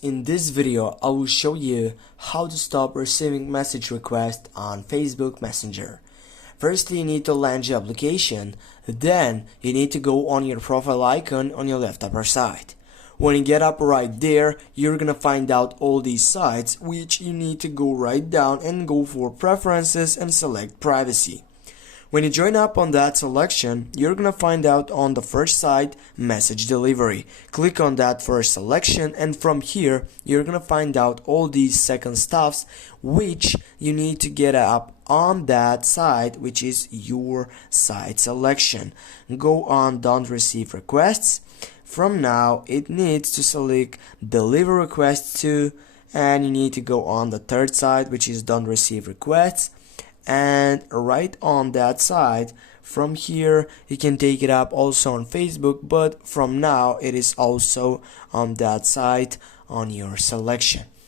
In this video, I will show you how to stop receiving message requests on Facebook Messenger. Firstly, you need to launch your application, then you need to go on your profile icon on your left upper side. When you get up right there, you're gonna find out all these sites which you need to go right down and go for preferences and select privacy. When you join up on that selection, you're gonna find out on the first site message delivery. Click on that first selection, and from here you're gonna find out all these second stuffs which you need to get up on that site, which is your site selection. Go on don't receive requests. From now it needs to select deliver requests to, and you need to go on the third side, which is don't receive requests. And right on that side, from here you can take it up also on Facebook, but from now it is also on that site on your selection.